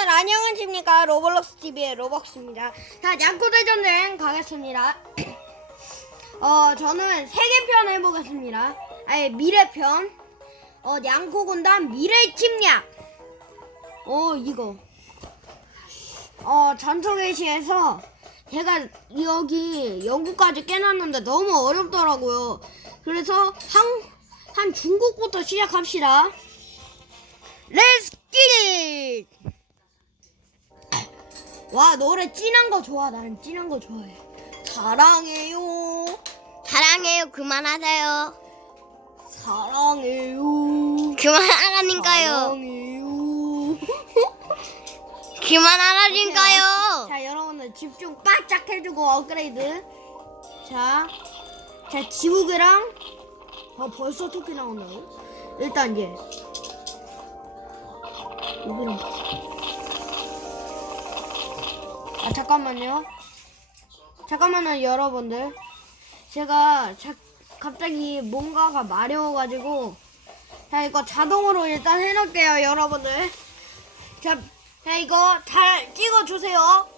여러분들 안녕하십니까 로블록스 TV의 로벅스입니다. 자, 양코대전쟁 가겠습니다. 어, 저는 세계편 해보겠습니다. 아니 미래편. 어, 양코 군단 미래 침략. 어, 이거. 어, 전투의 시에서 제가 여기 영국까지 깨놨는데 너무 어렵더라고요. 그래서 한, 한 중국부터 시작합시다. Get it! 와 노래 진한 거 좋아 나는 진한 거 좋아해 사랑해요 사랑해요. 그만하세요. 사랑해요 그만하라니까요. 사랑해요 그만하라니까요. 자 여러분들 집중 바짝 해주고 업그레이드 자, 자 지우개랑 아 벌써 토끼 나온다고? 일단 이제 오비랑 아 잠깐만요. 잠깐만요 여러분들. 제가 자, 갑자기 뭔가가 마려워가지고 자 이거 자동으로 일단 해놓을게요 여러분들. 자, 자 이거 잘 찍어주세요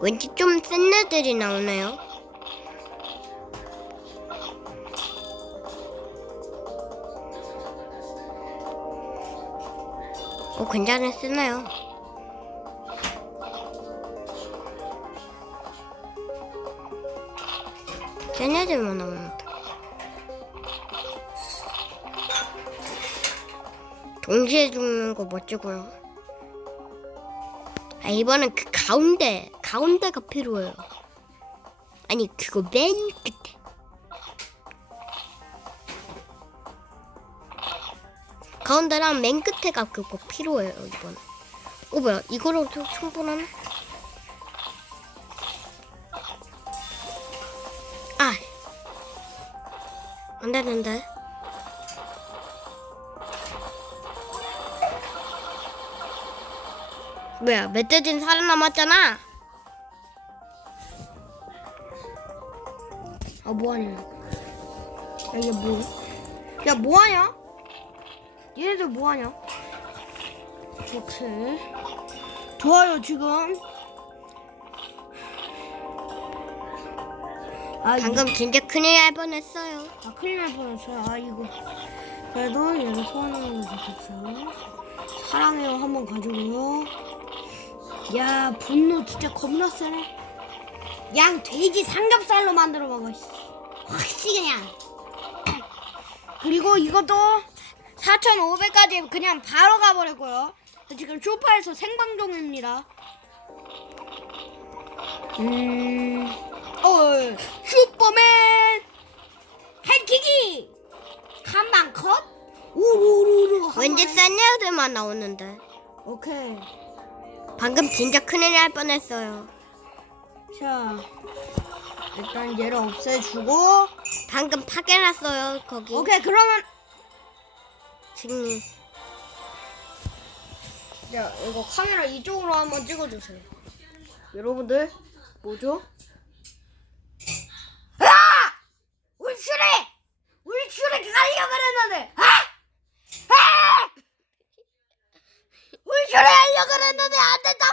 왠지 좀 센 애들이 나오네요. 어, 괜찮아, 쓰나요? 센 애들만 나옵니다. 동시에 죽는 거 멋지고요. 아, 이번엔 그 가운데, 가운데가 필요해요. 아니, 그거 맨 끝에. 가운데랑 맨 끝에가 그거 필요해요, 이번에. 어, 뭐야, 이거로 좀 충분하나? 아. 안 되는데. 뭐야, 멧돼지는 살아남았잖아. 아 뭐하냐. 야 이게 뭐야 야 뭐하냐? 얘네들 뭐하냐? 오케이. 좋아요 지금. 아 방금 진짜 큰일 날 뻔했어요. 아 큰일 날 뻔했어요. 아 이거 그래도 얘는 소원하는 거 좋겠어요. 사랑해요. 한번 가지고요 야 분노 진짜 겁나 세네. 양 돼지 삼겹살로 만들어 먹어 씨. 확실히 그냥. 그리고 이것도 4,500까지 그냥 바로 가버렸고요. 지금 쇼파에서 생방송입니다. 음... 어 슈퍼맨! 헬키기! 한방 컷? 우루루루 한 왠지. 센 애들만 나오는데. 오케이 방금 진짜 큰일 날 뻔했어요. 자 일단 얘를 없애주고 방금 파괴났어요, 거기. 오케이 그러면 지금 야 이거 카메라 이쪽으로 한번 찍어주세요 여러분들 뭐죠? 아! 울출이! 울출이 가려고 그랬는데 아! 아! 울출이